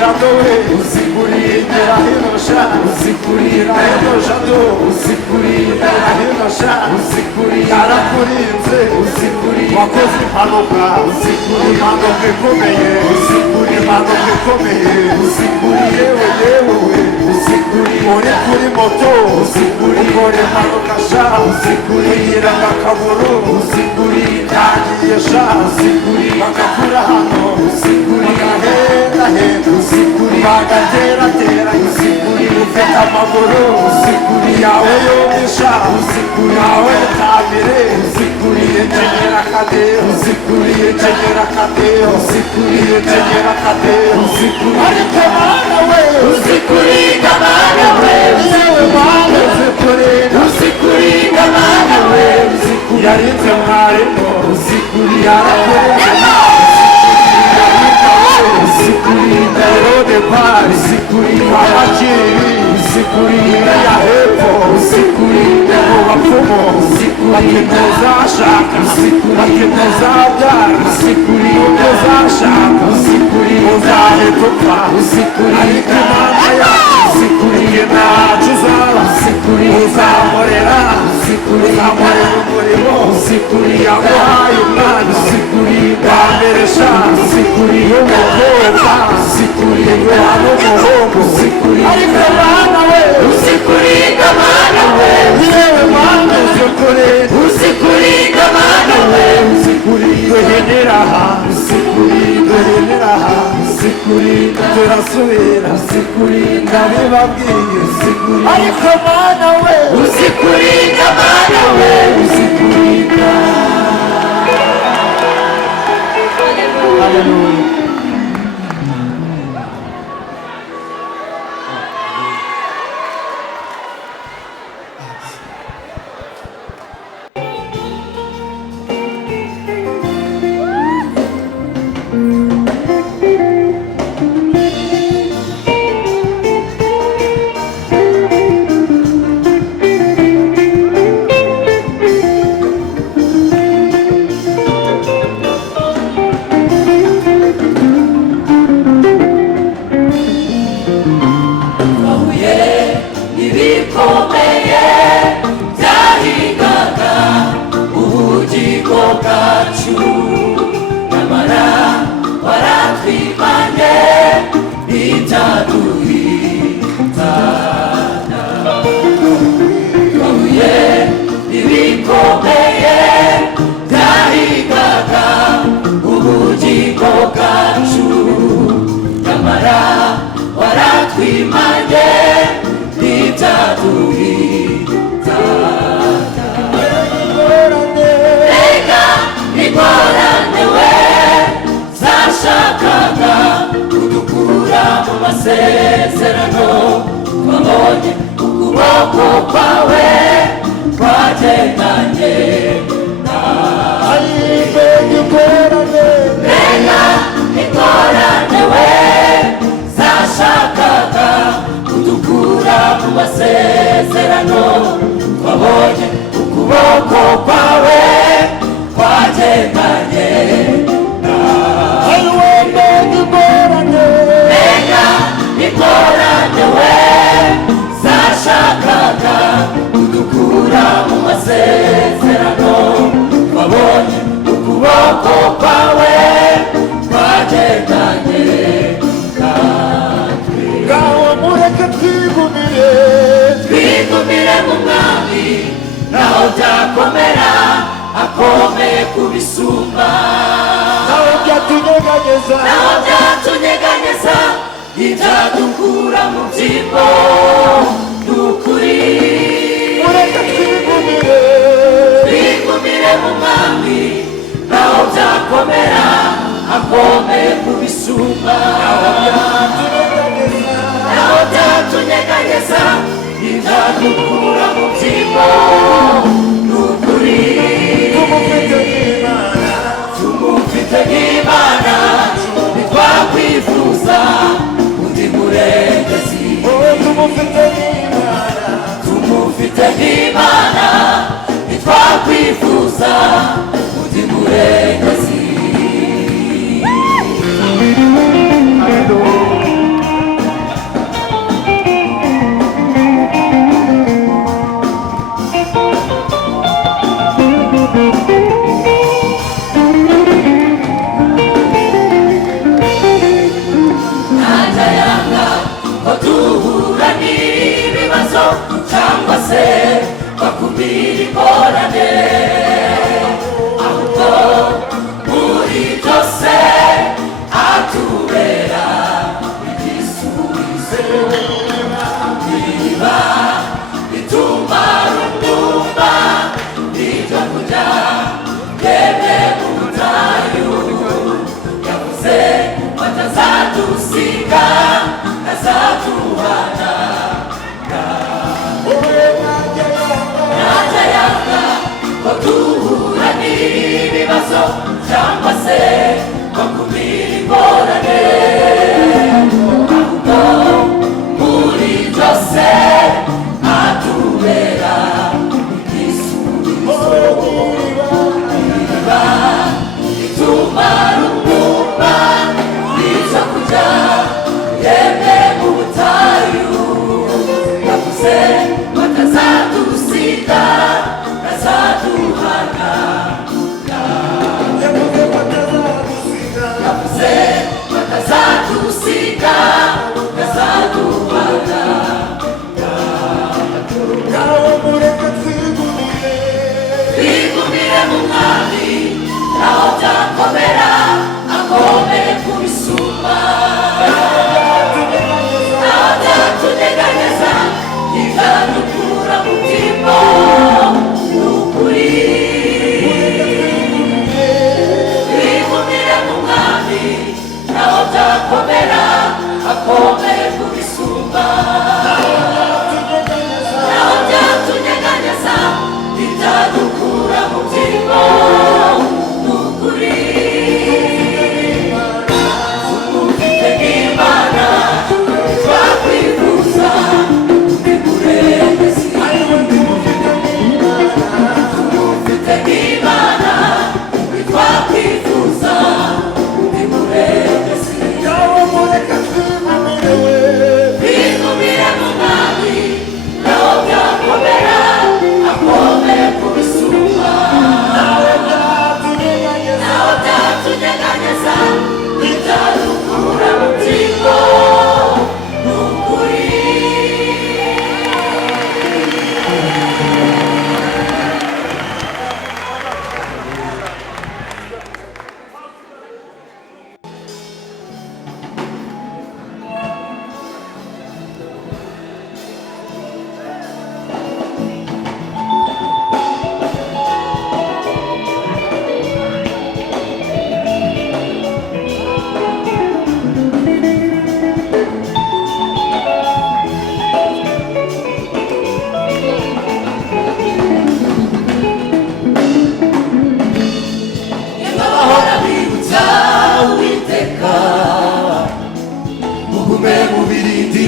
Já Adowe uzikurira hinosha uzikurira hinosha uzikurira hinosha uzikurira arakurinze uzikurira wakoze impanuka uzikurira impanuka ikomeye uzikurira impanuka ikomeye uzikurira yewe uzikurira uri kuri moto uzikurira ukora impanuka sha uzikurira akaguru uzikurira yagiye sha uzikurira bagakura hano uzikurira henda uzikurira bagatera uzikurira ufite amaguru uzikurira yawe yomisha uzikurira yawe tabire uzikurira kenyera kade uzikurira kenyera kade uzikurira kenyera kade uzikurira ariko mana we uzikurira mana we yewe mana uzikurira uzikurira mana we uzikurira yarinze mwarimo uzikurira arakurira uzikurira erode pari uzikurira abakiri uzikurira ya hepfo uzikurira abapfumu bakeneza ashaka bakeneza byara uzikurira uzashaka uzikurira uzahita upfa ariko imana yacu uzikurira ntacyo uzaba uzamurera uzamurera umurimo uzikurira yaguhaye umwana uzikurira wameresha uzikurira umukobwa uzikurira umwana w'umuhungu uzikurira ariko mana we uzikurira mana we yewe mana uzikurira mana we uzikurira duhenera aha duhenera aha turasubira ndabibabwiye ariko mana we uzikurira mana we uzikurira haleluya amasezerano twabonye ukuboko kwawe kwagendanye mbega ingorane we zashakaga kudukura mu masezerano twabonye ukuboko kwawe kwagendanye ingorane we zashakaga kudukura mu masezerano twabonye ukuboko kwawe kwagendanye natwe ngaho mureke twigumire mu mwami naho byakomera akomeye kubisumba naho byatunyeganyeza ibyadukura mu byimbo n'ukuri mureke twigumire mu mwami naho byakomera akomeye kubisumba naho byatunyeganyeza ibyadukura mu byimbo n'ukuri tumufite nk'Imana ntitwakwifuza undi murengezi tumufite nk'Imana ntitwakwifuza undi murengezi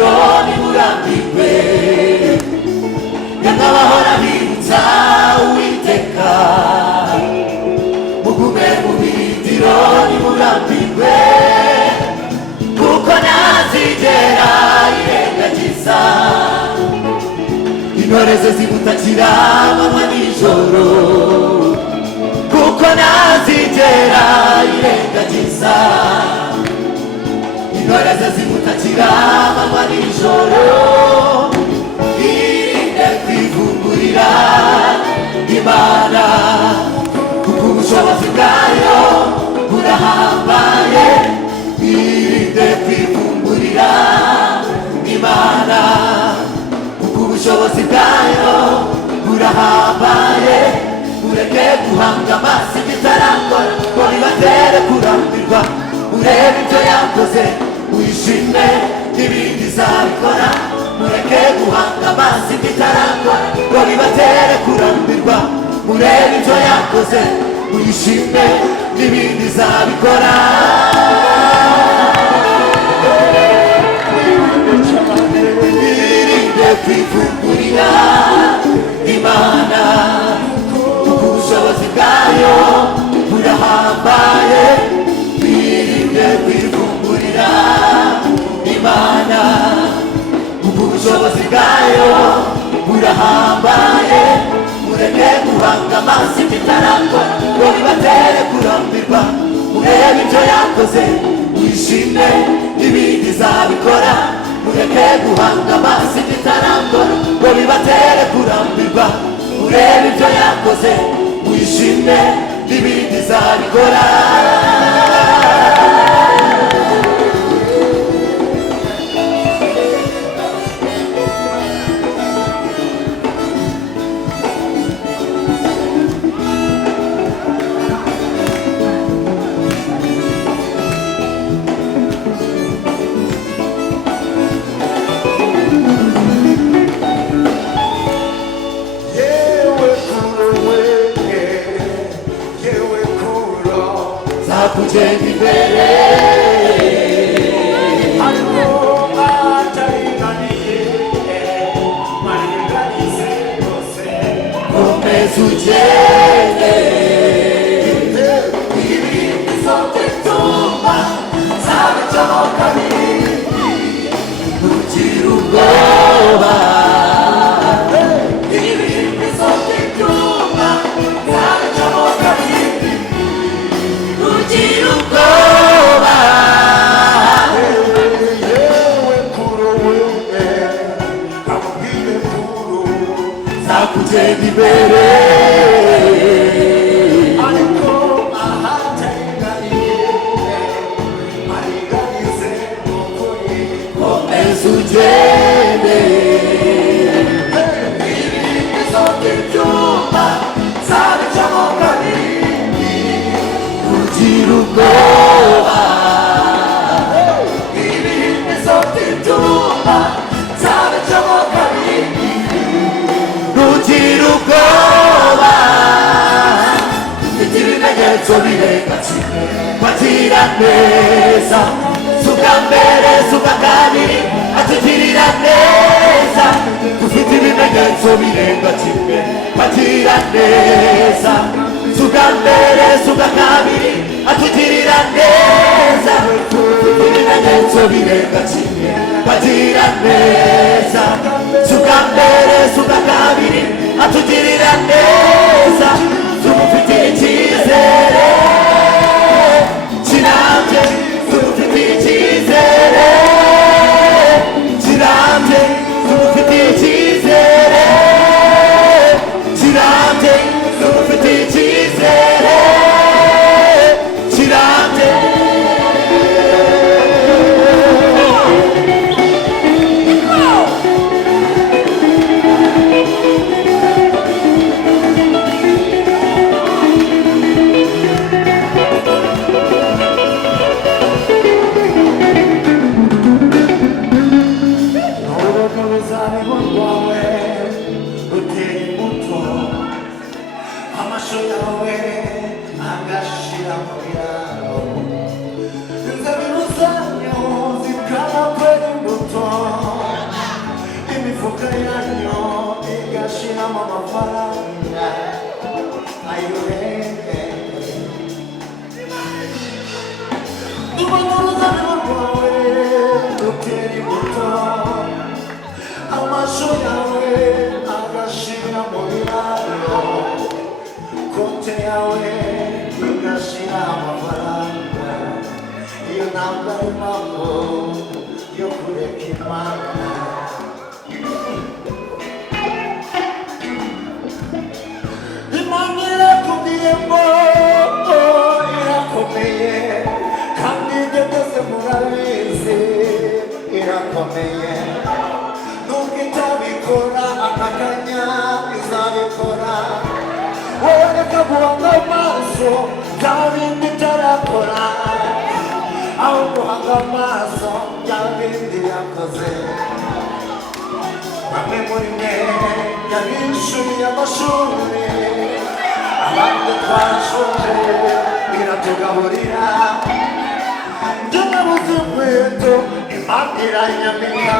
birindiro nimurambirwe yamwe abahora bibutsa Uwiteka mugume mu birindiro nimurambirwe kuko ntazigera yirengagiza intore ze zimutakira amanywa nijoro kuko ntazigera yirengagiza intore ze zimutakira amanywa nijoro irinde kwivumburira Imana kuko ubushobozi bwayo burahambaye irinde kwivumburira Imana kuko ubushobozi bwayo burahambaye mureke guhanga amaso ibitarakora ngo bibatere kurambirwa murebe ibyo yakoze wishime n'ibindi izabikora mureke guhanga amaso ibitarakora ngo bibatere kurambirwa murebe ibyo yakoze wishime n'ibindi izabikora irinde kwivugurira Imana kuko ubushobozi bwayo burahambaye irinde kwivugurira Imana kuko ubushobozi bwayo burahambaye mureke guhanga amaso ibitarakora ngo bibatere kurambirwa murebe ibyo yakoze wishime n'ibindi izabikora mureke guhanga amaso ibitarakora ngo bibatere kurambirwa murebe ibyo yakoze wishime n'ibindi izabikora kugenda imbere ariko ataringaniye mariganize rwose komeza ugende ibindi zote tumba zabicamo kabiri ntugire ubwoba ibindi zote tumba zabicamo kabiri ntugire ubwoba yewe kuro wewe amubwire kuro zakugenda imbere ariko ahataringaniye mariganize ukuri komeza ugende ibindi zote ibyuma zabicamo kabiri ntugire ubwoba ibindi zote ibyuma zabicamo kabiri ntugire ubwoba mfite ibimenyetso birenga kimwe kwakira neza suka mbere suka kabiri atugirira neza dufite ibimenyetso birenga kimwe kwakira neza suka mbere suka kabiri atugirira neza dufite ibimenyetso birenga kimwe kwakira neza suka mbere suka kabiri atugirira neza tumufitiye icyizere kirambye tumufitiye icyizere kirambye tumufitiye icyizere kirambye tumufitiye icyizere kirambye inzabibu zanyu zikaba kwera imbuto yawe agashira mu biraro konti yawe igashira amafaranga iyo ntabwo ari impamvu yo kureka Imana Imana irakubwiye ngo irakomeye kandi ibyo byose murabizi irakomeye nubwo itabikora akakanya izabikora wowe reka guhanga amaso bya bindi itarakora aho guhanga amaso bya bindi yakoze bamwe muri mwe yabishyuriye amashuri abandi twashoje biratugaburira njye nabuze inkweto Imana iranyambika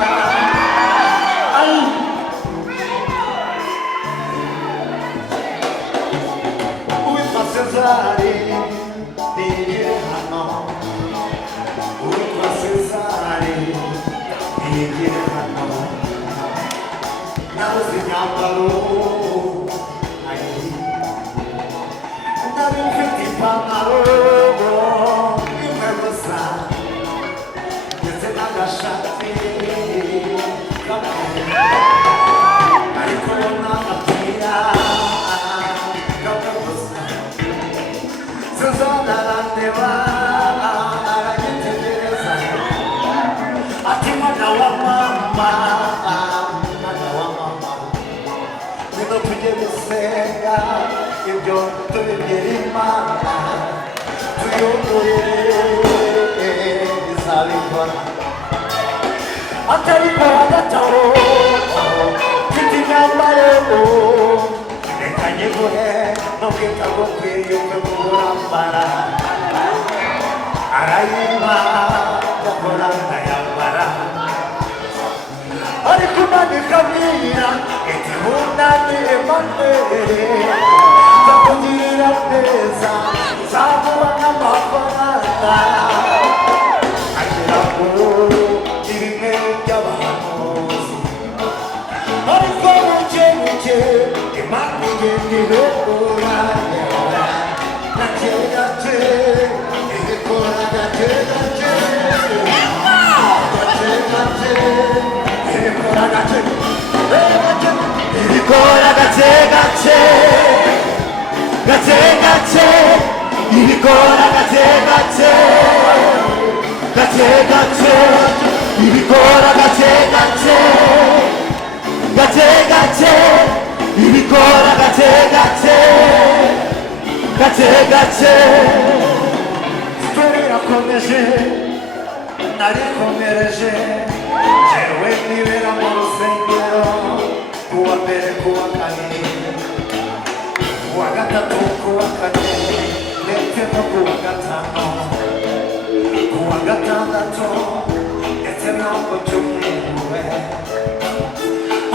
uwitwa Sezari niyigire hano uwitwa Sezari niyigire hano nabuze imyambaro nari mfite ipantaro imwe gusa ndetse n'agashati kamwe ariko n'agapira kamwe gusa Sezana arandeba aranyitegereza ati mwana wa mama nino tujye gusenga ibyo tubibwira Imana tuyumvire izabikora atabikora gataro mfite imyambaro reka nyiguhe nubwo itagukwiye umwe kurambara arayima yakora ndayambara ariko Imana ikabwira iti hunani Emmanuel nzakugirira neza nzaguha n'amafaranga agira ngo ibimwe by'abahanuzi ariko buke buke Imana igenda irokora gake gake ibikora gake gake gake gake ibikora gake ibikora gake gake gake gake ibikora gake gake gake gake ibikora gake gake gake gake ibikora gake gake gake gake sitori irakomeje narikomereje jewe nibera mu rusengero kuwa mbere kuwa kabiri kuwa gatatu kuwa kane ndetse no kuwa gatanu kuwa gatandatu ndetse no ku cyumweru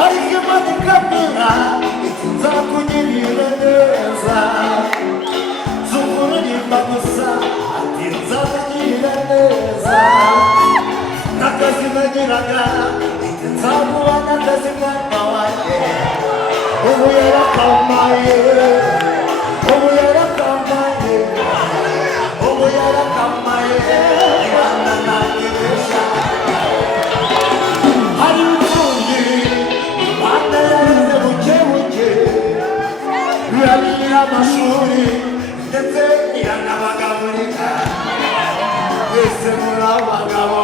ariko Imana ikabwira iti nzakugirira neza z'ukuririmba gusa ati nzakugirira neza n'akazi nagiraga iti nzaguha n'akazi mwana wanjye ubu yarakamaye ubu yarakamaye ubu yarakamaye Imana ntakibesha hari ubundi Imana yareze buke buke birabira amashuri ndetse iranabagaburira mwese muri abagabo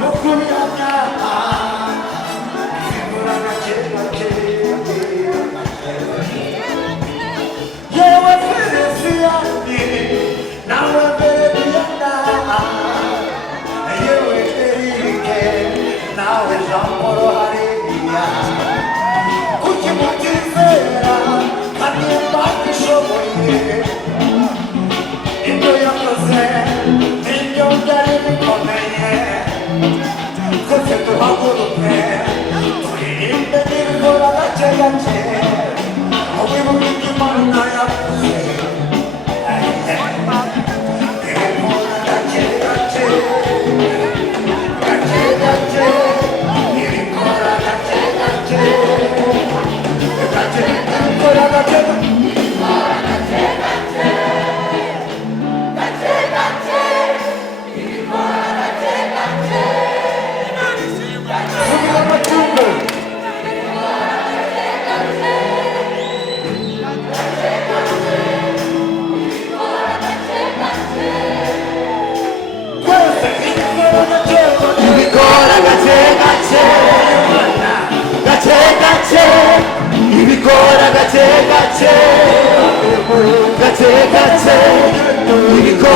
mukubirana zigura gake gake yewe Felisiyani nawe Beriyana yewe Erike nawe Jean Paul hariya kuki mutizera kandi Imana ishoboye ibyo yakoze nibyo byari bikomeye twese duhaguruke turirimbe n'ibikora gake gake uwibuka ibyo Imana yakoze ibikora gake gake gake gake ibikora gake gake gake gake gake gake